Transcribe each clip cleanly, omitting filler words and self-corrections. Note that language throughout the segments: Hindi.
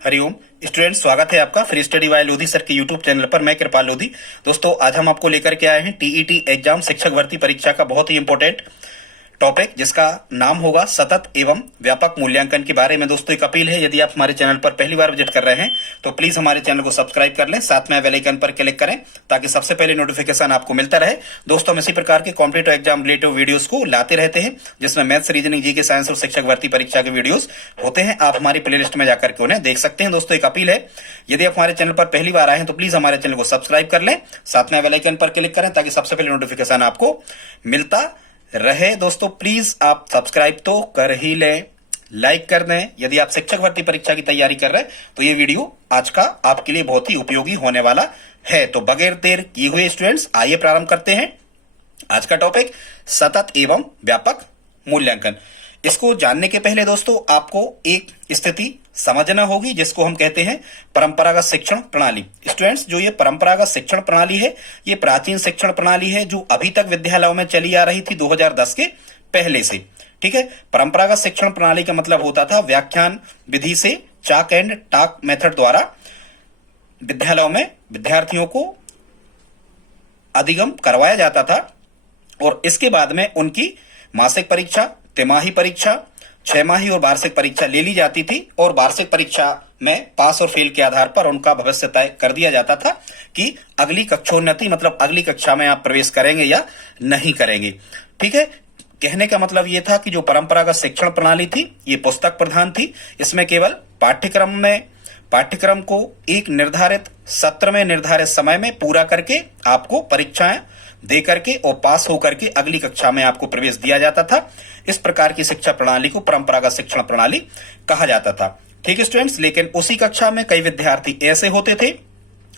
हरिओम स्टूडेंट, स्वागत है आपका free study bye Lodhi sir के यूट्यूब चैनल पर। मैं कृपाल लोधी। दोस्तों, आज हम आपको लेकर के आए हैं टीईटी एग्जाम शिक्षक भर्ती परीक्षा का बहुत ही इंपॉर्टेंट टॉपिक, जिसका नाम होगा सतत एवं व्यापक मूल्यांकन के बारे में। दोस्तों, एक अपील है, यदि आप हमारे चैनल पर पहली बार विजिट कर रहे हैं तो प्लीज हमारे चैनल को सब्सक्राइब कर लें, साथ में बेल आइकन पर क्लिक करें ताकि सबसे पहले नोटिफिकेशन आपको मिलता रहे। दोस्तों, हम इसी प्रकार के कॉम्पिटिटिव एग्जाम रिलेटिव वीडियोस को लाते रहते हैं, जिसमें मैथ्स, रीजनिंग, जीके, साइंस और शिक्षक भर्ती परीक्षा के वीडियोस होते हैं। आप हमारी प्लेलिस्ट में जाकर के उन्हें देख सकते हैं। दोस्तों, एक अपील है, यदि आप हमारे चैनल पर पहली बार आए हैं तो प्लीज हमारे चैनल को सब्सक्राइब कर लें, साथ में बेल आइकन पर क्लिक करें ताकि सबसे पहले नोटिफिकेशन आपको मिलता रहे। दोस्तों, प्लीज आप सब्सक्राइब तो कर ही लें, लाइक कर दें। यदि आप शिक्षक भर्ती परीक्षा की तैयारी कर रहे हैं तो ये वीडियो आज का आपके लिए बहुत ही उपयोगी होने वाला है। तो बगैर देर किए हुए स्टूडेंट्स, आइए प्रारंभ करते हैं आज का टॉपिक, सतत एवं व्यापक मूल्यांकन। इसको जानने के पहले दोस्तों आपको एक स्थिति समझना होगी, जिसको हम कहते हैं परंपरागत शिक्षण प्रणाली। स्टूडेंट्स, जो ये परंपरागत शिक्षण प्रणाली है, ये प्राचीन शिक्षण प्रणाली है जो अभी तक विद्यालयों में चली आ रही थी 2010 के पहले से। ठीक है, परंपरागत शिक्षण प्रणाली का मतलब होता था व्याख्यान विधि से चाक एंड टाक मेथड द्वारा विद्यालयों में विद्यार्थियों को अधिगम करवाया जाता था, और इसके बाद में उनकी मासिक परीक्षा, तिमाही परीक्षा, छमाही और वार्षिक परीक्षा ले ली जाती थी, और वार्षिक परीक्षा में पास और फेल के आधार पर उनका भविष्य तय कर दिया जाता था कि अगली कक्षोन्नति मतलब अगली कक्षा में आप प्रवेश करेंगे या नहीं करेंगे। ठीक है, कहने का मतलब यह था कि जो परंपरागत शिक्षण प्रणाली थी ये पुस्तक प्रधान थी। इसमें केवल पाठ्यक्रम को एक निर्धारित सत्र में निर्धारित समय में पूरा करके आपको परीक्षाएं दे करके और पास होकर के अगली कक्षा में आपको प्रवेश दिया जाता था। इस प्रकार की शिक्षा प्रणाली को परंपरागत शिक्षण प्रणाली कहा जाता था। ठीक है स्टूडेंट्स, लेकिन उसी कक्षा में कई विद्यार्थी ऐसे होते थे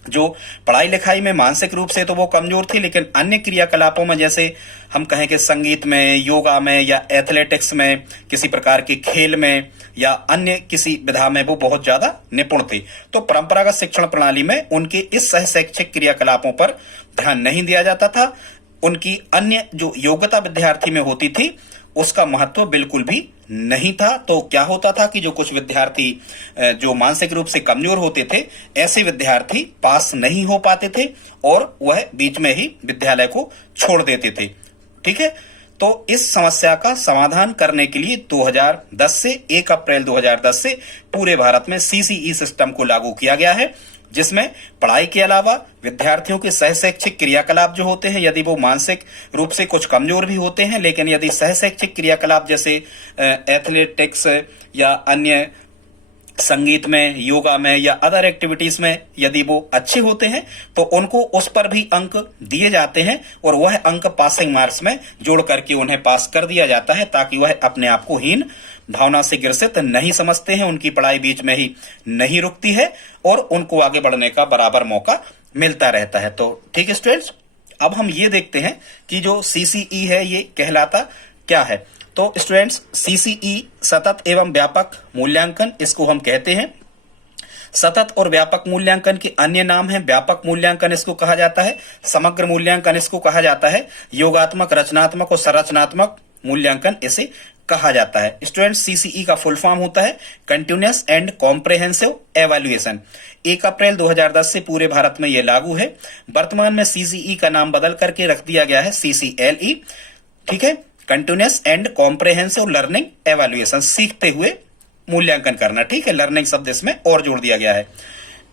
जो पढ़ाई लिखाई में मानसिक रूप से तो वो कमजोर थे, लेकिन अन्य क्रियाकलापों में, जैसे हम कहें कि संगीत में, योगा में या एथलेटिक्स में, किसी प्रकार के खेल में या अन्य किसी विधा में वो बहुत ज्यादा निपुण थे। तो परंपरागत शिक्षण प्रणाली में उनके इस सह शैक्षिक क्रियाकलापों पर ध्यान नहीं दिया जाता था। उनकी अन्य जो योग्यता विद्यार्थी में होती थी उसका महत्व बिल्कुल भी नहीं था। तो क्या होता था कि जो कुछ विद्यार्थी जो मानसिक रूप से कमजोर होते थे, ऐसे विद्यार्थी पास नहीं हो पाते थे और वह बीच में ही विद्यालय को छोड़ देते थे। ठीक है, तो इस समस्या का समाधान करने के लिए 2010 से 1 अप्रैल 2010 से पूरे भारत में सीसीई सिस्टम को लागू किया गया है, जिसमें पढ़ाई के अलावा विद्यार्थियों के सह शैक्षिक क्रियाकलाप जो होते हैं, यदि वो मानसिक रूप से कुछ कमजोर भी होते हैं, लेकिन यदि सह शैक्षिक क्रियाकलाप जैसे एथलेटिक्स या अन्य संगीत में, योगा में या अदर एक्टिविटीज में यदि वो अच्छे होते हैं तो उनको उस पर भी अंक दिए जाते हैं, और वह अंक पासिंग मार्क्स में जोड़ करके उन्हें पास कर दिया जाता है, ताकि वह अपने आप को हीन भावना से ग्रसित नहीं समझते हैं, उनकी पढ़ाई बीच में ही नहीं रुकती है और उनको आगे बढ़ने का बराबर मौका मिलता रहता है। तो ठीक है स्टूडेंट्स, अब हम ये देखते हैं कि जो सीसीई है ये कहलाता क्या है। तो स्टूडेंट्स, सीसीई सतत एवं व्यापक मूल्यांकन, इसको हम कहते हैं। सतत और व्यापक मूल्यांकन के अन्य नाम है। व्यापक मूल्यांकन इसको कहा जाता है, समग्र मूल्यांकन इसको कहा जाता है, योगात्मक, रचनात्मक और संरचनात्मक मूल्यांकन इसे कहा जाता है। स्टूडेंट्स, सीसीई का फुल फॉर्म होता है कंटिन्यूअस एंड कॉम्प्रिहेंसिव एवेल्युएशन। 1 अप्रैल 2010 से पूरे भारत में यह लागू है। वर्तमान में सीसीई का नाम बदल करके रख दिया गया है सीसीएलई। ठीक है, continuous and comprehensive learning evaluation, सीखते हुए मूल्यांकन करना। ठीक है, लर्निंग शब्द इसमें और जोड़ दिया गया है।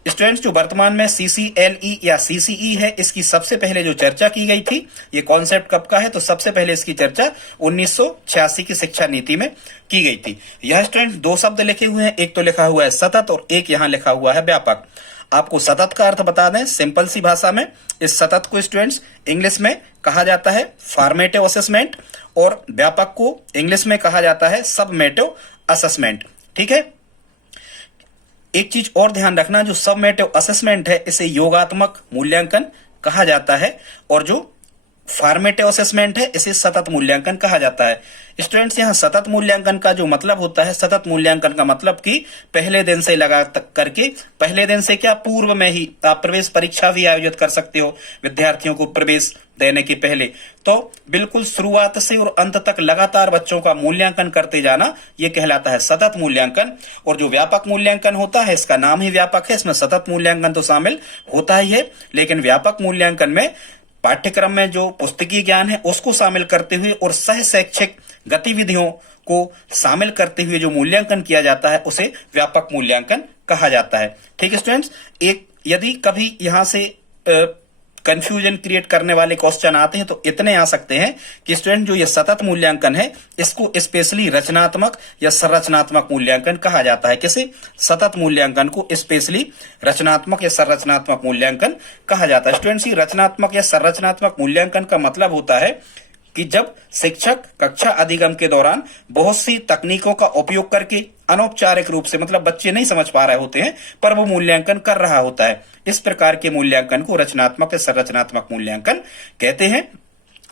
स्टूडेंट्स, जो वर्तमान में सीसीएलई या सीसीई है, इसकी सबसे पहले जो चर्चा की गई थी, ये कॉन्सेप्ट कब का है, तो सबसे पहले इसकी चर्चा 1986 की शिक्षा नीति में की गई थी। यह स्टूडेंट्स 2 शब्द लिखे हुए हैं, एक तो लिखा हुआ है सतत और एक यहाँ लिखा हुआ है व्यापक। आपको सतत का अर्थ बता दें सिंपल सी भाषा में। इस सतत को स्टूडेंट्स इंग्लिश में कहा जाता है फॉर्मेटिव असेसमेंट, और व्यापक को इंग्लिश में कहा जाता है सबमेटिव असेसमेंट। ठीक है, एक चीज और ध्यान रखना, जो सबमेटिव असेसमेंट है इसे योगात्मक मूल्यांकन कहा जाता है, और जो फॉर्मेटिव असेसमेंट है, इसे सतत मूल्यांकन कहा जाता है। स्टूडेंट्स यहाँ सतत मूल्यांकन का जो मतलब होता है, सतत मूल्यांकन का मतलब कि पहले दिन से लगा तक करके, पहले दिन से क्या पूर्व में ही आप प्रवेश परीक्षा भी आयोजित कर सकते हो विद्यार्थियों को प्रवेश देने के पहले। तो बिल्कुल शुरुआत से और अंत तक लगातार बच्चों का मूल्यांकन करते जाना, यह कहलाता है सतत मूल्यांकन। और जो व्यापक मूल्यांकन होता है, इसका नाम ही व्यापक है, इसमें सतत मूल्यांकन तो शामिल होता ही है, लेकिन व्यापक मूल्यांकन में पाठ्यक्रम में जो पुस्तकीय ज्ञान है उसको शामिल करते हुए और सह शैक्षिक गतिविधियों को शामिल करते हुए जो मूल्यांकन किया जाता है उसे व्यापक मूल्यांकन कहा जाता है। ठीक है स्टूडेंट्स, एक यदि कभी यहां से कंफ्यूजन क्रिएट करने वाले क्वेश्चन आते हैं तो इतने आ सकते हैं कि स्टूडेंट जो ये सतत मूल्यांकन है इसको स्पेशली रचनात्मक या संरचनात्मक मूल्यांकन कहा जाता है। किसे? सतत मूल्यांकन को स्पेशली रचनात्मक या संरचनात्मक मूल्यांकन कहा जाता है। स्टूडेंट्स, रचनात्मक या संरचनात्मक मूल्यांकन का मतलब होता है कि जब शिक्षक कक्षा अधिगम के दौरान बहुत सी तकनीकों का उपयोग करके अनौपचारिक रूप से, मतलब बच्चे नहीं समझ पा रहे होते हैं पर वो मूल्यांकन कर रहा होता है, इस प्रकार के मूल्यांकन को रचनात्मक या संरचनात्मक मूल्यांकन कहते हैं।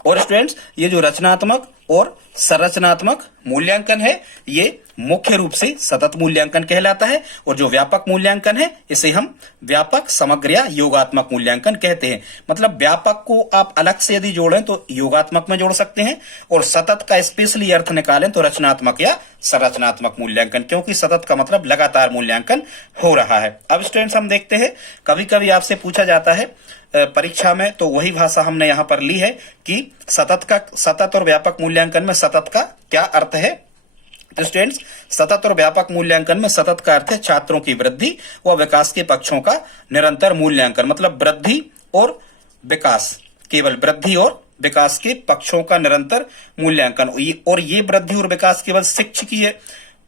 और स्टूडेंट्स, ये जो रचनात्मक और संरचनात्मक मूल्यांकन है ये मुख्य रूप से सतत मूल्यांकन कहलाता है, और जो व्यापक मूल्यांकन है इसे हम व्यापक, समग्र या योगात्मक मूल्यांकन कहते हैं। मतलब व्यापक को आप अलग से यदि जोड़ें तो योगात्मक में जोड़ सकते हैं, और सतत का स्पेशली अर्थ निकालें तो रचनात्मक या संरचनात्मक मूल्यांकन, क्योंकि सतत का मतलब लगातार मूल्यांकन हो रहा है। अब स्टूडेंट्स हम देखते हैं, कभी कभी आपसे पूछा जाता है परीक्षा में, तो वही भाषा हमने यहां पर ली है कि सतत और व्यापक मूल्यांकन में सतत का क्या अर्थ है। तो स्टूडेंट्स, सतत और व्यापक मूल्यांकन में सतत का अर्थ है छात्रों की वृद्धि व विकास के पक्षों का निरंतर मूल्यांकन। मतलब वृद्धि और विकास, केवल वृद्धि और विकास के पक्षों का निरंतर मूल्यांकन। और ये वृद्धि और विकास केवल शिक्षकीय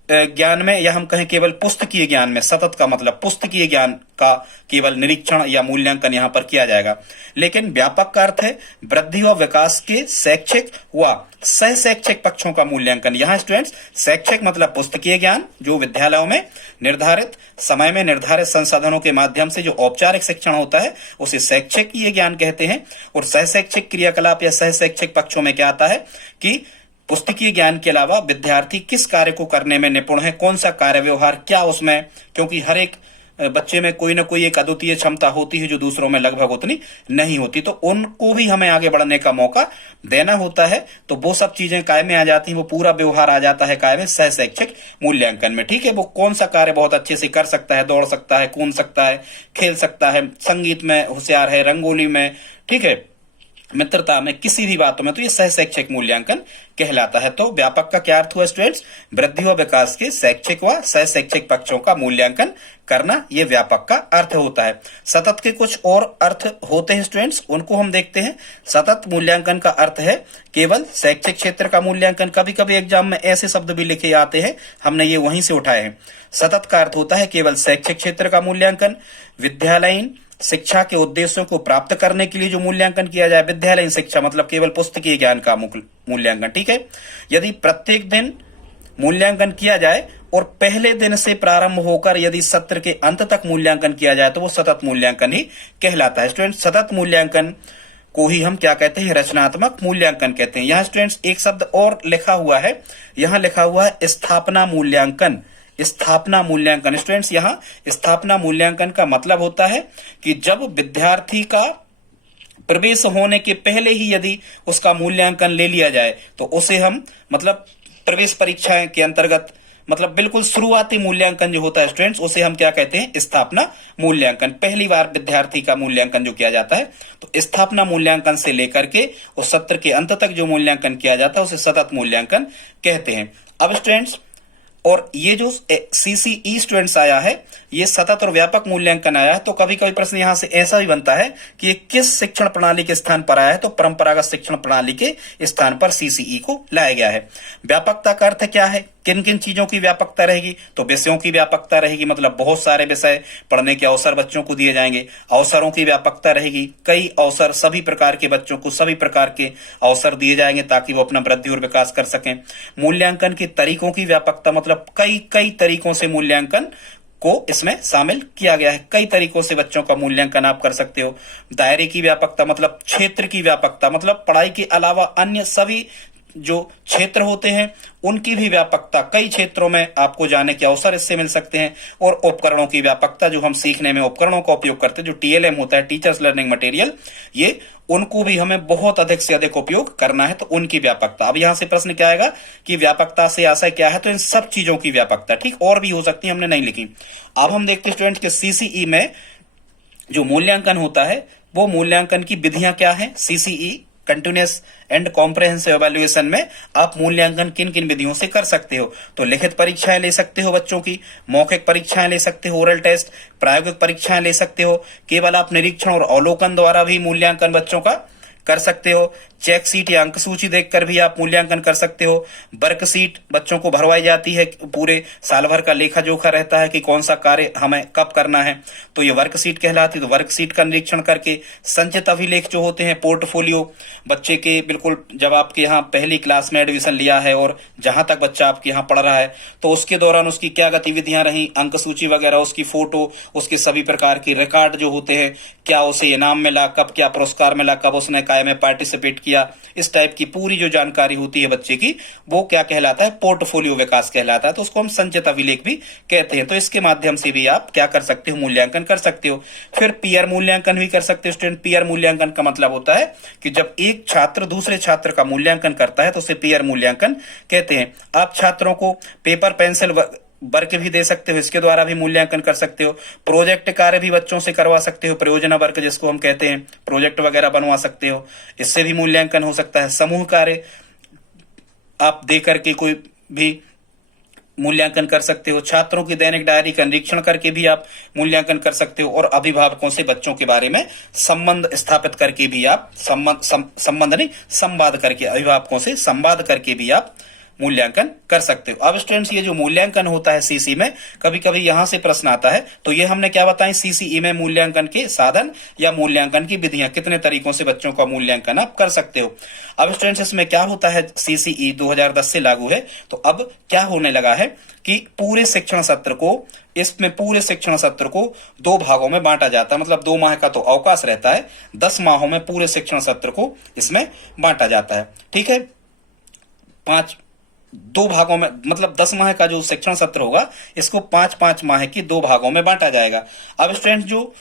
ज्ञान में, या हम कहें केवल पुस्तकीय ज्ञान में, सतत का मतलब पुस्तकीय ज्ञान का केवल निरीक्षण या मूल्यांकन यहां पर किया जाएगा। लेकिन व्यापक का अर्थ है वृद्धि और विकास के शैक्षिक व सह शैक्षिक पक्षों का मूल्यांकन। यहां स्टूडेंट्स, शैक्षिक मतलब पुस्तकीय ज्ञान जो विद्यालयों में निर्धारित समय में निर्धारित संसाधनों के माध्यम से जो औपचारिक शिक्षण होता है उसे शैक्षिक ये ज्ञान कहते हैं। और सह शैक्षिक क्रियाकलाप या सह शैक्षिक पक्षों में क्या आता है कि पुस्तकीय ज्ञान के अलावा विद्यार्थी किस कार्य को करने में निपुण है, कौन सा कार्य व्यवहार क्या उसमें, क्योंकि हर एक बच्चे में कोई ना कोई एक अद्वितीय क्षमता होती है जो दूसरों में लगभग उतनी नहीं होती, तो उनको भी हमें आगे बढ़ने का मौका देना होता है। तो वो सब चीजें काय में आ जाती हैं, वो पूरा व्यवहार आ जाता है काय में, सह शैक्षिक मूल्यांकन में। ठीक है, वो कौन सा कार्य बहुत अच्छे से कर सकता है, दौड़ सकता है, कूद सकता है, खेल सकता है, संगीत में होशियार है, रंगोली में, ठीक है, मित्रता में, किसी भी बातों में, तो ये सह शैक्षिक मूल्यांकन कहलाता है। तो व्यापक का क्या अर्थ हुआ स्टूडेंट्स? वृद्धि व विकास के शैक्षिक व सह शैक्षिक पक्षों का मूल्यांकन करना, ये व्यापक का अर्थ होता है। सतत के कुछ और अर्थ होते हैं स्टूडेंट्स, उनको हम देखते हैं। सतत मूल्यांकन का अर्थ है केवल शैक्षिक क्षेत्र का मूल्यांकन। कभी कभी एग्जाम में ऐसे शब्द भी लिखे आते हैं, हमने ये वहीं से उठाए हैं। सतत का अर्थ होता है केवल शैक्षिक क्षेत्र का मूल्यांकन। विद्यालयीन शिक्षा के उद्देश्यों को प्राप्त करने के लिए जो मूल्यांकन किया जाए, विद्यालयीन शिक्षा मतलब केवल पुस्तकीय ज्ञान का मूल्यांकन। ठीक है, यदि प्रत्येक दिन मूल्यांकन किया जाए और पहले दिन से प्रारंभ होकर यदि सत्र के अंत तक मूल्यांकन किया जाए तो वो सतत मूल्यांकन ही कहलाता है। स्टूडेंट, सतत मूल्यांकन को ही हम क्या कहते हैं? रचनात्मक मूल्यांकन कहते हैं। यहाँ स्टूडेंट्स एक शब्द और लिखा हुआ है, यहाँ लिखा हुआ है स्थापना मूल्यांकन। स्थापना मूल्यांकन स्टूडेंट्स, यहाँ स्थापना मूल्यांकन का मतलब होता है कि जब विद्यार्थी का प्रवेश होने के पहले ही यदि उसका मूल्यांकन ले लिया जाए तो उसे हम मतलब प्रवेश परीक्षा के अंतर्गत मतलब बिल्कुल शुरुआती मूल्यांकन जो होता है स्टूडेंट्स, उसे हम क्या कहते हैं? स्थापना मूल्यांकन। पहली बार विद्यार्थी का मूल्यांकन जो किया जाता है तो स्थापना मूल्यांकन से लेकर के उस सत्र के अंत तक जो मूल्यांकन किया जाता है उसे सतत मूल्यांकन कहते हैं। अब स्टूडेंट्स, और ये जो सीसीई स्टूडेंट्स आया है, ये सतत और व्यापक मूल्यांकन आया है, तो कभी कभी प्रश्न यहां से ऐसा भी बनता है कि ये किस शिक्षण प्रणाली के स्थान पर आया है? तो परंपरागत शिक्षण प्रणाली के स्थान पर सीसीई को लाया गया है। व्यापकता का अर्थ क्या है? किन किन चीजों की व्यापकता रहेगी? तो विषयों की व्यापकता रहेगी, मतलब बहुत सारे विषय पढ़ने के अवसर बच्चों को दिए जाएंगे। अवसरों की व्यापकता रहेगी, कई अवसर, सभी प्रकार के बच्चों को सभी प्रकार के अवसर दिए जाएंगे ताकि वो अपना वृद्धि और विकास कर सकें। मूल्यांकन के तरीकों की व्यापकता, मतलब कई कई तरीकों से मूल्यांकन को इसमें शामिल किया गया है। कई तरीकों से बच्चों का मूल्यांकन आप कर सकते हो। दायरे की व्यापकता मतलब क्षेत्र की व्यापकता, मतलब पढ़ाई के अलावा अन्य सभी जो क्षेत्र होते हैं उनकी भी व्यापकता, कई क्षेत्रों में आपको जाने के अवसर इससे मिल सकते हैं। और उपकरणों की व्यापकता, जो हम सीखने में उपकरणों का उपयोग करते हैं, जो टीएलएम होता है, टीचर्स लर्निंग मटेरियल, ये उनको भी हमें बहुत अधिक से अधिक उपयोग करना है, तो उनकी व्यापकता। अब यहां से प्रश्न क्या आएगा कि व्यापकता से आशय क्या है, तो इन सब चीजों की व्यापकता, ठीक, और भी हो सकती है, हमने नहीं लिखी। अब हम देखते हैं स्टूडेंट के सीसीई में जो मूल्यांकन होता है वो मूल्यांकन की विधियां क्या है। CCE continuous and comprehensive evaluation में आप मूल्यांकन किन किन विधियों से कर सकते हो, तो लिखित परीक्षाएं ले सकते हो बच्चों की, मौखिक परीक्षाएं ले सकते हो, ओरल टेस्ट, प्रायोगिक परीक्षाएं ले सकते हो, केवल आप निरीक्षण और अवलोकन द्वारा भी मूल्यांकन बच्चों का कर सकते हो, चेक सीट या अंक सूची देखकर भी आप मूल्यांकन कर सकते हो, वर्क सीट बच्चों को भरवाई जाती है, पूरे साल भर का लेखा जोखा रहता है कि कौन सा कार्य हमें कब करना है, तो ये वर्क सीट कहलाती है। तो वर्क सीट का निरीक्षण करके संचित अभिलेख जो होते हैं, पोर्टफोलियो, बच्चे के बिल्कुल जब आपके यहाँ पहली क्लास में एडमिशन लिया है और जहां तक बच्चा आपके यहाँ पढ़ रहा है, तो उसके दौरान उसकी क्या गतिविधियां रही, अंक सूची वगैरह, उसकी फोटो, उसके सभी प्रकार की रिकॉर्ड जो होते हैं, क्या उसे इनाम मिला, कब क्या पुरस्कार मिला, कब उसने काय में पार्टिसिपेट किया, इस टाइप की पूरी जो जानकारी होती है बच्चे की, वो क्या कहलाता है, पोर्टफोलियो विकास कहलाता है। तो उसको हम संचित अभिलेख भी कहते हैं। तो इसके माध्यम से भी आप क्या कर सकते हो, मूल्यांकन कर सकते हो। फिर पीयर मूल्यांकन भी कर सकते हो स्टूडेंट। पीयर मूल्यांकन का मतलब होता है कि जब एक छात्र दूसरे छात्र का मूल्यांकन करता है तो उसे पीयर मूल्यांकन कहते हैं। आप छात्रों को पेपर पेंसिल वर्क भी दे सकते हो, इसके द्वारा भी मूल्यांकन कर सकते हो। प्रोजेक्ट कार्य भी बच्चों से करवा सकते हो, प्रयोजना वर्क जिसको हम कहते हैं, प्रोजेक्ट वगैरह बनवा सकते हो, इससे भी मूल्यांकन हो सकता है। समूह कार्य आप दे करके कोई भी मूल्यांकन कर सकते हो। छात्रों की दैनिक डायरी का निरीक्षण करके भी आप मूल्यांकन कर सकते हो। और अभिभावकों से बच्चों के बारे में संबंध स्थापित करके भी आप संवाद करके, अभिभावकों से संवाद करके भी आप मूल्यांकन कर सकते हो। अब स्टूडेंट्स ये जो मूल्यांकन होता है सीसी में, कभी कभी यहां से प्रश्न आता है, तो ये हमने क्या बताया, सीसीई में मूल्यांकन के साधन या मूल्यांकन की विधियां, कितने तरीकों से बच्चों का मूल्यांकन आप कर सकते हो। अब स्टूडेंट्स इसमें क्या होता है, सीसीई 2010 से लागू है, तो अब क्या होने लगा है कि पूरे शिक्षण सत्र को, इसमें पूरे शिक्षण सत्र को 2 भागों में बांटा जाता है। मतलब 2 माह का तो अवकाश रहता है, 10 माहों में पूरे शिक्षण सत्र को इसमें बांटा जाता है। ठीक है, 2 भागों में, मतलब 10 माह का जो शिक्षण सत्र होगा इसको 5-5 माह की 2 भागों में बांटा जाएगा। अब स्टूडेंट जो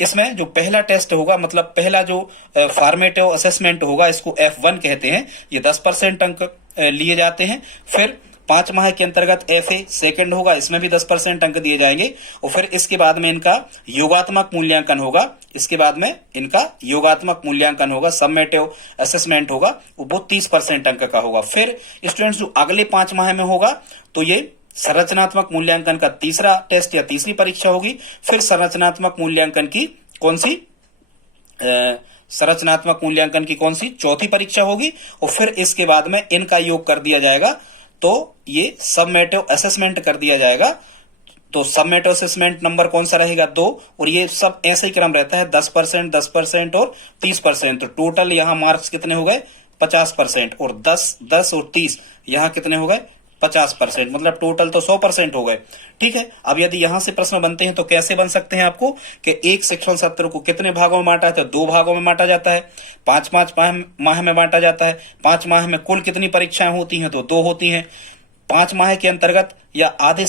इसमें जो पहला टेस्ट होगा, मतलब पहला जो फॉर्मेटिव असेसमेंट होगा, इसको F1 कहते हैं, ये 10% अंक लिए जाते हैं। फिर 5 माह के अंतर्गत FA सेकंड होगा, इसमें भी 10% अंक दिए जाएंगे। और फिर इसके बाद में इनका योगात्मक मूल्यांकन होगा, इसके बाद में इनका योगात्मक मूल्यांकन होगा, सबमेटिव असेसमेंट होगा, वो 30% अंक का होगा। फिर स्टूडेंट्स जो अगले 5 माह में होगा, तो ये संरचनात्मक मूल्यांकन का तीसरा टेस्ट या तीसरी परीक्षा होगी। फिर संरचनात्मक मूल्यांकन की कौन सी चौथी परीक्षा होगी। और फिर इसके बाद में इनका योग कर दिया जाएगा, तो ये सबमेटिव असेसमेंट कर दिया जाएगा। तो सबमेटिव असेसमेंट नंबर कौन सा रहेगा, 2, और ये सब ऐसे ही क्रम रहता है, 10%, 10% और 30%। तो टोटल यहां मार्क्स कितने हो गए, 50%, और 10, 10 और 30 यहां कितने हो गए, 50%, मतलब टोटल तो 100% हो गए। ठीक है, अब यदि यहां से प्रश्न बनते हैं तो कैसे बन सकते हैं आपको, कि एक शिक्षण सत्र को कितने भागों में बांटा है, तो 2 भागों में बांटा जाता है, 5-5 माह में बांटा जाता है। 5 माह में कुल कितनी परीक्षाएं होती हैं, तो 2 होती हैं। 5 माह के अंतर्गत या आधे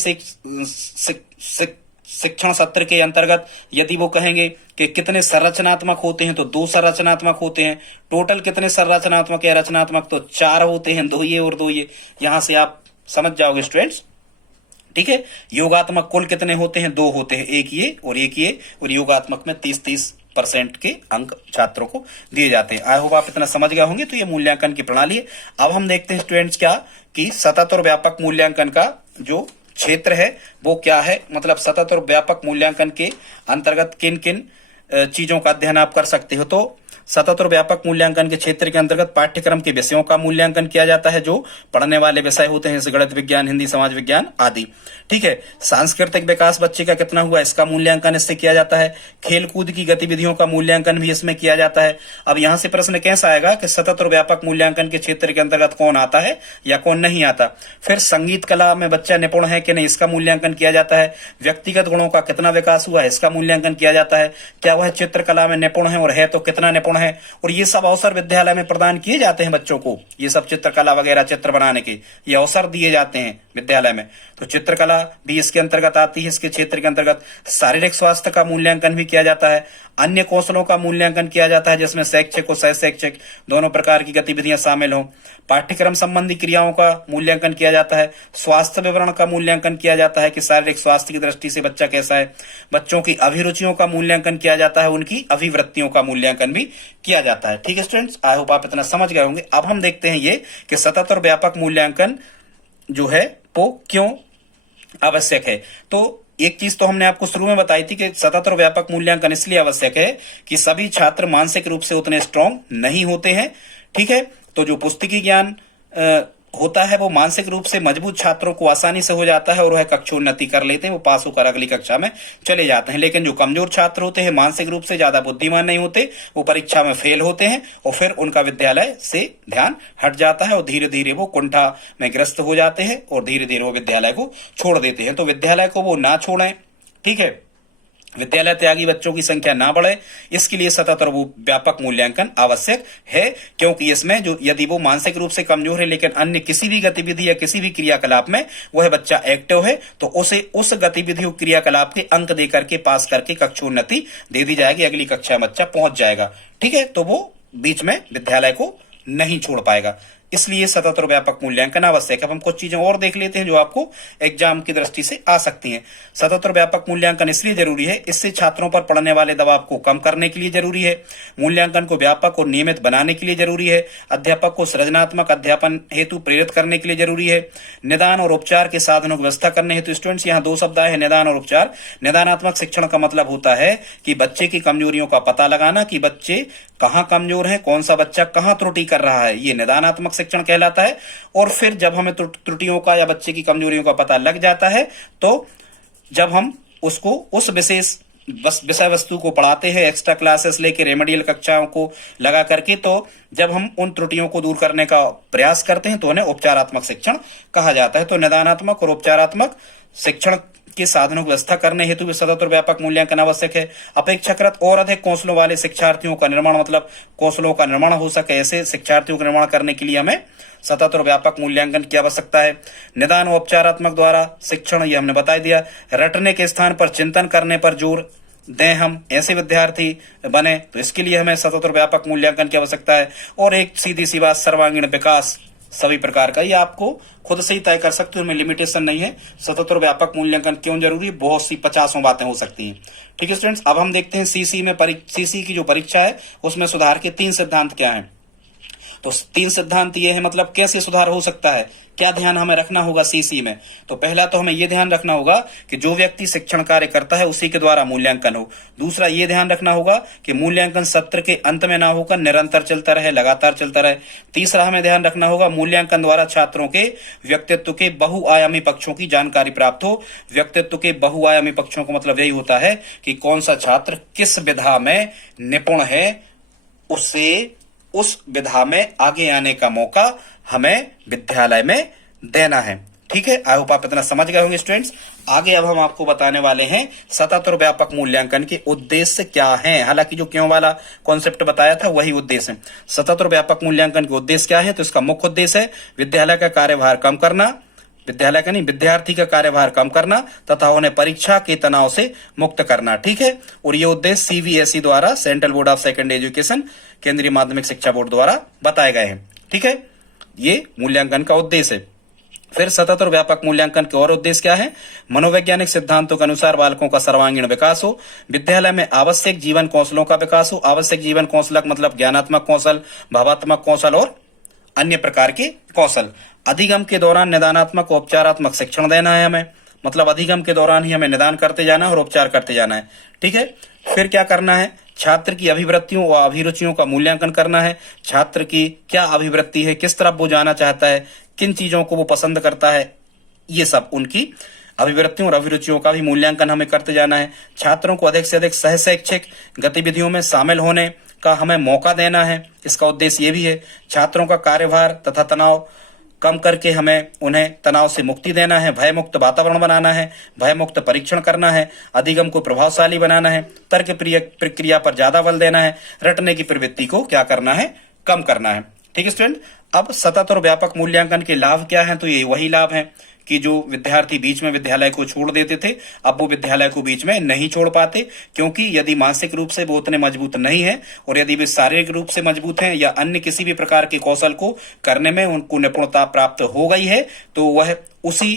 शिक्षण सत्र के अंतर्गत यदि वो कहेंगे कि कितने संरचनात्मक होते हैं, तो 2 संरचनात्मक होते हैं। टोटल कितने संरचनात्मक या रचनात्मक, तो 4 होते हैं, 2 ये और 2 ये। यहां से आप समझ जाओगे स्टूडेंट्स। ठीक है, योगात्मक कुल कितने होते हैं, 2 होते हैं, एक ये, और योगात्मक में 30% के अंक छात्रों को दिए जाते हैं। आई होप आप इतना समझ गए होंगे। तो ये मूल्यांकन की प्रणाली है। अब हम देखते हैं स्टूडेंट्स क्या कि सतत और व्यापक मूल्यांकन का जो क्षेत्र है वो क्या है, मतलब सतत और व्यापक मूल्यांकन के अंतर्गत किन किन चीजों का अध्ययन आप कर सकते हो। तो सतत और व्यापक मूल्यांकन के क्षेत्र के अंतर्गत पाठ्यक्रम के विषयों का मूल्यांकन किया जाता है, जो पढ़ने वाले विषय होते हैं, जैसे गणित, विज्ञान, हिंदी, समाज विज्ञान आदि। ठीक है। सांस्कृतिक विकास बच्चे का कितना हुआ, इसका मूल्यांकन इससे किया जाता है। खेलकूद की गतिविधियों का मूल्यांकन भी इसमें किया जाता है। अब यहां से प्रश्न कैसा आएगा कि सतत और व्यापक मूल्यांकन के क्षेत्र के अंतर्गत कौन आता है या कौन नहीं आता। फिर संगीत कला में बच्चा निपुण है कि नहीं, इसका मूल्यांकन किया जाता है। व्यक्तिगत गुणों का कितना विकास हुआ है, इसका मूल्यांकन किया जाता है। क्या वह चित्रकला में निपुण है, और है तो कितना निपुण है। और ये सब अवसर विद्यालय में प्रदान किए जाते हैं बच्चों को, ये सब चित्रकला वगैरह चित्र बनाने के ये अवसर दिए जाते हैं विद्यालय में। तो चित्रकला भी इसके अंतर्गत आती है। इसके क्षेत्र के अंतर्गत शारीरिक स्वास्थ्य का मूल्यांकन भी किया जाता है। अन्य कौशलों का मूल्यांकन किया जाता है, जिसमें शैक्षिक और सह शैक्षिक दोनों प्रकार की गतिविधियां शामिल हों। पाठ्यक्रम संबंधी क्रियाओं का मूल्यांकन किया जाता है। स्वास्थ्य विवरण का मूल्यांकन किया जाता है कि शारीरिक स्वास्थ्य की दृष्टि से बच्चा कैसा है। बच्चों की अभिरुचियों का मूल्यांकन किया जाता है, उनकी अभिवृत्तियों का मूल्यांकन भी किया जाता है। ठीक है स्टूडेंट्स, आई होप आप इतना समझ गए होंगे। अब हम देखते हैं ये कि सतत और व्यापक मूल्यांकन जो है वो क्यों आवश्यक है। तो एक चीज तो हमने आपको शुरू में बताई थी कि सतत और व्यापक मूल्यांकन इसलिए आवश्यक है कि सभी छात्र मानसिक रूप से उतने स्ट्रांग नहीं होते हैं। ठीक है। तो जो पुस्तकीय ज्ञान होता है वो मानसिक रूप से मजबूत छात्रों को आसानी से हो जाता है और वह कक्षोन्नति कर लेते हैं, वो पास होकर अगली कक्षा में चले जाते हैं। लेकिन जो कमजोर छात्र होते हैं, मानसिक रूप से ज्यादा बुद्धिमान नहीं होते, वो परीक्षा में फेल होते हैं और फिर उनका विद्यालय से ध्यान हट जाता है और धीरे धीरे वो कुंठा में ग्रस्त हो जाते हैं और धीरे धीरे वो विद्यालय को छोड़ देते हैं। तो विद्यालय को वो ना छोड़ें। ठीक है। विद्यालय त्यागी बच्चों की संख्या ना बढ़े, इसके लिए सतत और वो व्यापक मूल्यांकन आवश्यक है, क्योंकि इसमें जो यदि वो मानसिक रूप से कमजोर है लेकिन अन्य किसी भी गतिविधि या किसी भी क्रियाकलाप में वह बच्चा एक्टिव है, तो उसे उस गतिविधि और क्रियाकलाप के अंक दे करके पास करके कक्षोन्नति दे दी जाएगी, अगली कक्षा में बच्चा पहुंच जाएगा। ठीक है। तो वो बीच में विद्यालय को नहीं छोड़ पाएगा, इसलिए सतत और व्यापक मूल्यांकन आवश्यक है। अब हम कुछ चीजें और देख लेते हैं जो आपको एग्जाम की दृष्टि से आ सकती हैं। सतत और व्यापक मूल्यांकन इसलिए जरूरी है, इससे छात्रों पर पड़ने वाले दबाव को कम करने के लिए जरूरी है। मूल्यांकन को व्यापक और नियमित बनाने के लिए जरूरी है। अध्यापक को सृजनात्मक अध्यापन हेतु प्रेरित करने के लिए जरूरी है। निदान और उपचार के साधनों की व्यवस्था करने हेतु स्टूडेंट्स यहाँ दो शब्द आए हैं, निदान और उपचार। निदानात्मक शिक्षण का मतलब होता है कि बच्चे की कमजोरियों का पता लगाना, कि बच्चे कहाँ कमजोर है, कौन सा बच्चा कहाँ त्रुटि कर रहा है, ये निदानात्मक शिक्षण कहलाता है। और फिर जब हमें त्रुटियों का या बच्चे की कमजोरियों का पता लग जाता है, तो जब हम उसको उस विशेष विषय वस्तु को पढ़ाते हैं, एक्स्ट्रा क्लासेस लेके रेमेडियल कक्षाओं को लगा करके, तो जब हम उन त्रुटियों को दूर करने का प्रयास करते हैं तो उन्हें उपचारात्मक शिक्षण कहा जाता है। तो निदानात्मक और उपचारात्मक शिक्षण के साधनों की व्यवस्था करने हेतु भी सतत और व्यापक मूल्यांकन आवश्यक है। अपेक्षाकृत और अधिक कौशलों वाले शिक्षार्थियों का निर्माण, मतलब कौशलों का निर्माण हो सके, ऐसे शिक्षार्थियों का निर्माण करने के लिए हमें सतत और व्यापक मूल्यांकन की आवश्यकता है। निदान और उपचारात्मक द्वारा शिक्षण, ये हमने बता दिया। रटने के स्थान पर चिंतन करने पर जोर दें, हम ऐसे विद्यार्थी बने, तो इसके लिए हमें सतत और व्यापक मूल्यांकन की आवश्यकता है। और एक सीधी सी बात, सर्वांगीण विकास सभी प्रकार का, ये आपको खुद से ही तय कर सकते हो, उनमें लिमिटेशन नहीं है। सतत और व्यापक मूल्यांकन क्यों जरूरी है, बहुत सी 50 बातें हो सकती हैं। ठीक है स्टूडेंट्स, अब हम देखते हैं सीसी में सीसी की जो परीक्षा है उसमें सुधार के 3 सिद्धांत क्या हैं। तो 3 सिद्धांत ये है, मतलब कैसे सुधार हो सकता है, क्या ध्यान हमें रखना होगा सीसी में। तो पहला तो हमें यह ध्यान रखना होगा कि जो व्यक्ति शिक्षण कार्य करता है उसी के द्वारा मूल्यांकन हो। दूसरा ये ध्यान रखना होगा कि मूल्यांकन सत्र के अंत में ना होकर निरंतर चलता रहे, लगातार चलता रहे। तीसरा हमें ध्यान रखना होगा मूल्यांकन द्वारा छात्रों के व्यक्तित्व के बहुआयामी पक्षों की जानकारी प्राप्त हो। व्यक्तित्व के बहुआयामी पक्षों का मतलब यही होता है कि कौन सा छात्र किस विधा में निपुण है, उससे उस विधा में आगे आने का मौका हमें विद्यालय में देना है। ठीक है, आई होप आप इतना समझ गए होंगे स्टूडेंट्स। आगे अब हम आपको बताने वाले हैं सतत और व्यापक मूल्यांकन के उद्देश्य क्या हैं। हालांकि जो क्यों वाला कॉन्सेप्ट बताया था वही उद्देश्य है। सतत और व्यापक मूल्यांकन के उद्देश्य क्या है, तो इसका मुख्य उद्देश्य है विद्यालय का कार्यभार कम करना, विद्यालय का नहीं, विद्यार्थी का कार्यभार कम करना तथा उन्हें परीक्षा के तनाव से मुक्त करना। ठीक है, और ये उद्देश्य सीबीएसई द्वारा, central board of secondary education, केंद्रीय माध्यमिक शिक्षा बोर्ड द्वारा बताए गए हैं। ठीक है, ये मूल्यांकन का उद्देश्य है। फिर सतत और व्यापक मूल्यांकन के और उद्देश्य क्या है, मनोवैज्ञानिक सिद्धांतों के अनुसार बालकों का सर्वांगीण विकास हो, विद्यालय में आवश्यक जीवन कौशलों का विकास हो। आवश्यक जीवन कौशल मतलब ज्ञानात्मक कौशल, भावात्मक कौशल और अन्य प्रकार के कौशल। अधिगम के दौरान निदानात्मक और उपचारात्मक शिक्षण देना है हमें, मतलब अधिगम के दौरान ही हमें निदान करते जाना है और उपचार करते जाना है। ठीक है, फिर क्या करना है, छात्र की अभिवृत्तियों व अभिरुचियों का मूल्यांकन करना है। छात्र की क्या अभिवृत्ति है, किस तरफ वो जाना चाहता है, किन चीजों को वो पसंद करता है, ये सब उनकी अभिवृत्तियों और अभिरुचियों का भी मूल्यांकन हमें करते जाना है। छात्रों को अधिक से अधिक सह शैक्षिक गतिविधियों में शामिल होने का हमें मौका देना है। इसका उद्देश्य ये भी है, छात्रों का कार्यभार तथा तनाव कम करके हमें उन्हें तनाव से मुक्ति देना है, भय मुक्त वातावरण बनाना है, भय मुक्त परीक्षण करना है, अधिगम को प्रभावशाली बनाना है, तर्क प्रक्रिया पर ज्यादा बल देना है, रटने की प्रवृत्ति को क्या करना है, कम करना है। ठीक है स्टूडेंट, अब सतत और व्यापक मूल्यांकन के लाभ क्या हैं? तो ये वही लाभ हैं कि जो विद्यार्थी बीच में विद्यालय को छोड़ देते थे, अब वो विद्यालय को बीच में नहीं छोड़ पाते, क्योंकि यदि मानसिक रूप से वो उतने मजबूत नहीं है और यदि वे शारीरिक रूप से मजबूत हैं या अन्य किसी भी प्रकार के कौशल को करने में उनको निपुणता प्राप्त हो गई है, तो वह उसी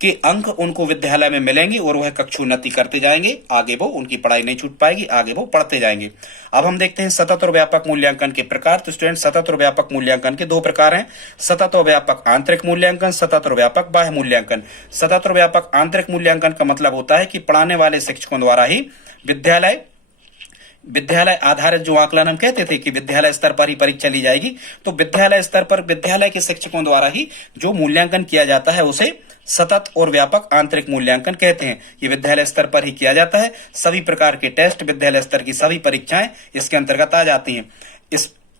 के अंक उनको विद्यालय में मिलेंगे और वह कक्षोन्नति करते जाएंगे, आगे वो उनकी पढ़ाई नहीं छूट पाएगी, आगे वो पढ़ते जाएंगे। अब हम देखते हैं सतत और व्यापक मूल्यांकन के प्रकार। तो स्टूडेंट, सतत और व्यापक मूल्यांकन के दो प्रकार हैं, सतत और व्यापक आंतरिक मूल्यांकन, सतत और व्यापक बाह्य मूल्यांकन। सतत और व्यापक आंतरिक मूल्यांकन का मतलब होता है कि पढ़ाने वाले शिक्षकों द्वारा ही विद्यालय आधारित जो आकलन हम कहते थे कि विद्यालय स्तर पर ही परीक्षा ली जाएगी, तो विद्यालय स्तर पर विद्यालय के शिक्षकों द्वारा ही जो मूल्यांकन किया जाता है उसे सतत और व्यापक आंतरिक मूल्यांकन कहते हैं। ये विद्यालय स्तर पर ही किया जाता है, सभी प्रकार के टेस्ट, विद्यालय स्तर की सभी परीक्षाएं इसके अंतर्गत आ जाती हैं।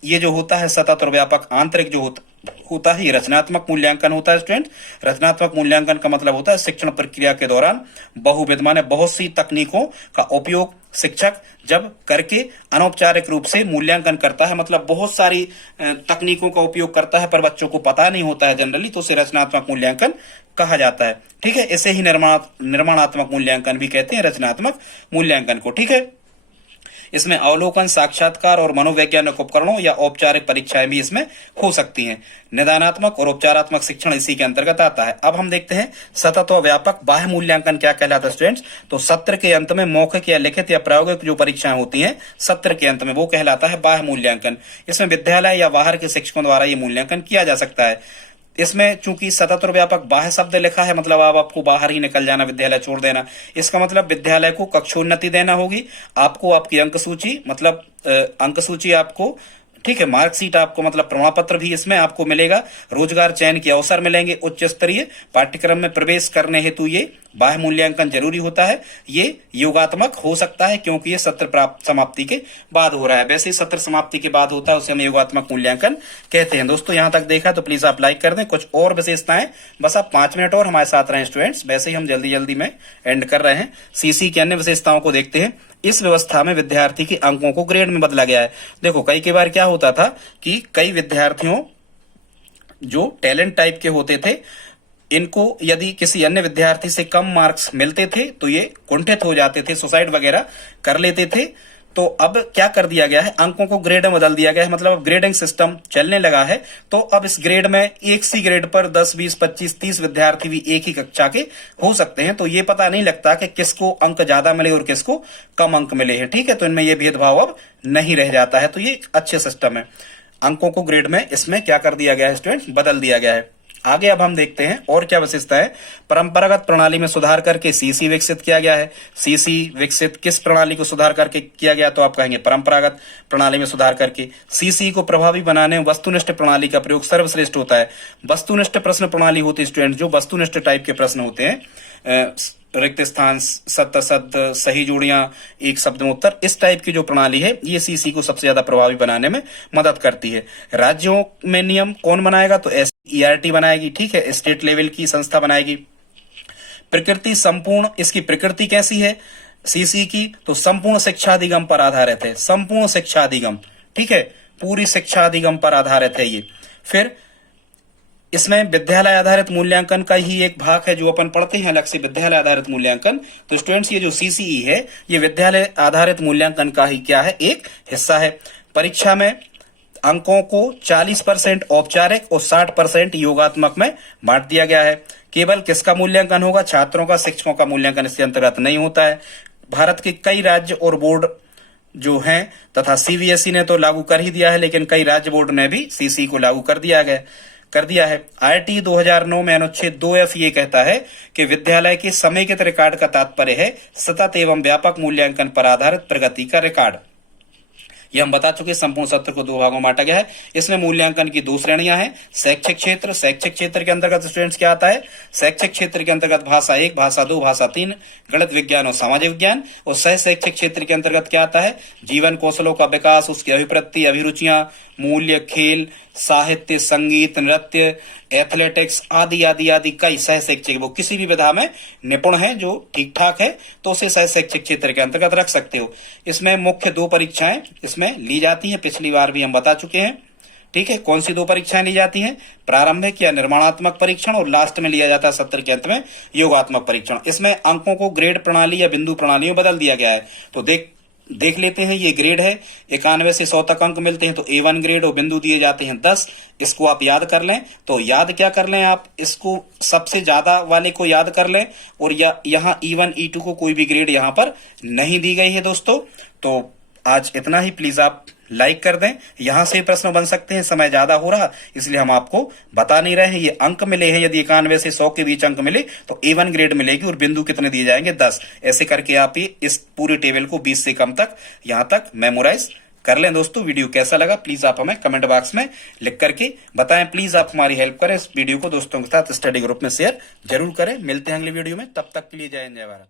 ये जो होता है सतत और व्यापक आंतरिक जो होता है, ये रचनात्मक मूल्यांकन होता है स्टूडेंट। रचनात्मक मूल्यांकन का मतलब होता है शिक्षण प्रक्रिया के दौरान बहुविध माने बहुत सी तकनीकों का उपयोग शिक्षक जब करके अनौपचारिक रूप से मूल्यांकन करता है, मतलब बहुत सारी तकनीकों का उपयोग करता है पर बच्चों को पता नहीं होता है जनरली, तो उसे रचनात्मक मूल्यांकन कहा जाता है। ठीक है, इसे ही निर्माणात्मक मूल्यांकन भी कहते हैं, रचनात्मक मूल्यांकन को। ठीक है, इसमें अवलोकन, साक्षात्कार और मनोवैज्ञानिक उपकरणों या औपचारिक परीक्षाएं भी इसमें हो सकती हैं। निदानात्मक और उपचारात्मक शिक्षण इसी के अंतर्गत आता है। अब हम देखते हैं सतत और व्यापक बाह्य मूल्यांकन क्या कहलाता है स्टूडेंट्स। तो सत्र के अंत में मौखिक या लिखित या प्रायोगिक जो परीक्षाएं होती हैं सत्र के अंत में, वो कहलाता है बाह्य मूल्यांकन। इसमें विद्यालय या बाहर के शिक्षकों द्वारा ये मूल्यांकन किया जा सकता है। इसमें चूंकि सतत और व्यापक बाह्य शब्द लिखा है, मतलब आपको बाहर ही निकल जाना, विद्यालय छोड़ देना, इसका मतलब विद्यालय को कक्षोन्नति देना होगी, आपको आपकी अंक सूची मतलब अंक सूची आपको, ठीक है, मार्कशीट आपको मतलब प्रमाण पत्र भी इसमें आपको मिलेगा, रोजगार चयन के अवसर मिलेंगे, उच्च स्तरीय पाठ्यक्रम में प्रवेश करने हेतु ये बाह्य मूल्यांकन जरूरी होता है। ये योगात्मक हो सकता है क्योंकि ये सत्र प्राप्त समाप्ति के बाद हो रहा है, वैसे ही सत्र समाप्ति के बाद होता है उसे हम योगात्मक मूल्यांकन कहते हैं। दोस्तों यहां तक देखा तो प्लीज आप लाइक कर दें। कुछ और विशेषताएं, बस आप 5 मिनट और हमारे साथ रहें स्टूडेंट्स, वैसे ही हम जल्दी जल्दी में एंड कर रहे हैं। सीसी की अन्य विशेषताओं को देखते हैं। इस व्यवस्था में विद्यार्थी के अंकों को ग्रेड में बदला गया है। देखो कई बार क्या होता था कि कई विद्यार्थियों जो टैलेंट टाइप के होते थे, इनको यदि किसी अन्य विद्यार्थी से कम मार्क्स मिलते थे तो ये कुंठित हो जाते थे, सुसाइड वगैरह कर लेते थे। तो अब क्या कर दिया गया है, अंकों को ग्रेड में बदल दिया गया है, मतलब अब ग्रेडिंग सिस्टम चलने लगा है। तो अब इस ग्रेड में एक सी ग्रेड पर 10, 20, 25, 30 विद्यार्थी भी एक ही कक्षा के हो सकते हैं। तो ये पता नहीं लगता कि किसको अंक ज्यादा मिले और किसको कम अंक मिले हैं। ठीक है, तो इनमें ये भेदभाव अब नहीं रह जाता है, तो ये अच्छे सिस्टम है। अंकों को ग्रेड में इसमें क्या कर दिया गया है स्टूडेंट्स, बदल दिया गया है। आगे अब हम देखते हैं और क्या विशेषता है। परंपरागत प्रणाली में सुधार करके सीसी विकसित किया गया है। सीसी विकसित किस प्रणाली को सुधार करके किया गया, तो आप कहेंगे परंपरागत प्रणाली में सुधार करके। सीसी को प्रभावी बनाने में वस्तुनिष्ठ प्रणाली का प्रयोग सर्वश्रेष्ठ होता है। वस्तुनिष्ठ प्रश्न प्रणाली होती है स्टूडेंट, जो वस्तुनिष्ठ टाइप के प्रश्न होते हैं, रिक्त स्थान, सत्य सत्य, सही जोड़ियां, एक शब्द में उत्तर, इस टाइप की जो प्रणाली है ये सीसी को सबसे ज्यादा प्रभावी बनाने में मदद करती है। राज्यों में नियम कौन बनाएगा, तो ERT बनाएगी। ठीक है, स्टेट लेवल की संस्था बनाएगी। प्रकृति संपूर्ण, इसकी प्रकृति कैसी है सीसी की, तो संपूर्ण शिक्षा अधिगम पर आधारित है। संपूर्ण शिक्षा अधिगम, ठीक है, पूरी शिक्षा अधिगम पर आधारित है ये। फिर इसमें विद्यालय आधारित मूल्यांकन का ही एक भाग है जो अपन पढ़ते हैं अलग से, विद्यालय आधारित मूल्यांकन। तो स्टूडेंट्स ये जो सीसीई है ये विद्यालय आधारित मूल्यांकन का ही क्या है, एक हिस्सा है। परीक्षा में अंकों को 40% औपचारिक और 60% योगात्मक में बांट दिया गया है। केवल किसका मूल्यांकन होगा, छात्रों का, शिक्षकों का मूल्यांकन इसके अंतर्गत नहीं होता है। भारत के कई राज्य और बोर्ड जो हैं तथा CBSE ने तो लागू कर ही दिया है, लेकिन कई राज्य बोर्ड ने भी सीसी को लागू कर दिया है। RT 2009 में अनुच्छेद 2F ये कहता है कि विद्यालय के समेकित रिकॉर्ड का तात्पर्य है सतत एवं व्यापक मूल्यांकन पर आधारित प्रगति का रिकॉर्ड। ये हम बता चुके हैं। संपूर्ण सत्र को 2 भागों में बांटा गया है। इसमें मूल्यांकन की 2 श्रेणियां हैं। शैक्षिक क्षेत्र, शैक्षिक क्षेत्र के अंतर्गत स्टूडेंट्स क्या आता है? शैक्षिक क्षेत्र के अंतर्गत भाषा 1, भाषा 2, भाषा 3, गणित, विज्ञान और सामाजिक विज्ञान। और सह शैक्षिक क्षेत्र के अंतर्गत क्या आता है? जीवन कौशलों का विकास, उसकी अभिवृत्ति, अभिरुचियां, मूल्य, खेल, साहित्य, संगीत, नृत्य, एथलेटिक्स आदि आदि आदि कई सह शैक्षिक, वो किसी भी विधा में निपुण है जो ठीक ठाक है तो उसे सह शैक्षिक क्षेत्र के अंतर्गत रख सकते हो। इसमें मुख्य 2 परीक्षाएं इसमें ली जाती हैं, पिछली बार भी हम बता चुके हैं। ठीक है, कौन सी 2 परीक्षाएं ली जाती हैं? प्रारंभिक या निर्माणात्मक परीक्षण, और लास्ट में लिया जाता है सत्र के अंत में योगात्मक परीक्षण। इसमें अंकों को ग्रेड प्रणाली या बिंदु प्रणाली में बदल दिया गया है। तो देख लेते हैं। ये ग्रेड है, 91 से 100 तक अंक मिलते हैं तो A1 ग्रेड, और बिंदु दिए जाते हैं 10। इसको आप याद कर लें। तो याद क्या कर लें आप? इसको सबसे ज्यादा वाले को याद कर लें, और यहाँ E1 E2 को कोई भी ग्रेड यहाँ पर नहीं दी गई है दोस्तों। तो आज इतना ही। प्लीज आप लाइक कर दें। यहां से प्रश्न बन सकते हैं, समय ज्यादा हो रहा इसलिए हम आपको बता नहीं रहे हैं। ये अंक मिले हैं, यदि 91 से 100 के बीच अंक मिले तो A1 ग्रेड मिलेगी, और बिंदु कितने दिए जाएंगे? 10। ऐसे करके आप ये इस पूरे टेबल को 20 से कम तक यहां तक मेमोराइज कर लें। दोस्तों वीडियो कैसा लगा प्लीज आप हमें कमेंट बॉक्स में लिख करके बताएं। प्लीज आप हमारी हेल्प करें, इस वीडियो को दोस्तों के साथ स्टडी ग्रुप में शेयर जरूर करें। मिलते हैं अगली वीडियो में, तब तक के लिए जय हिंद, जय भारत।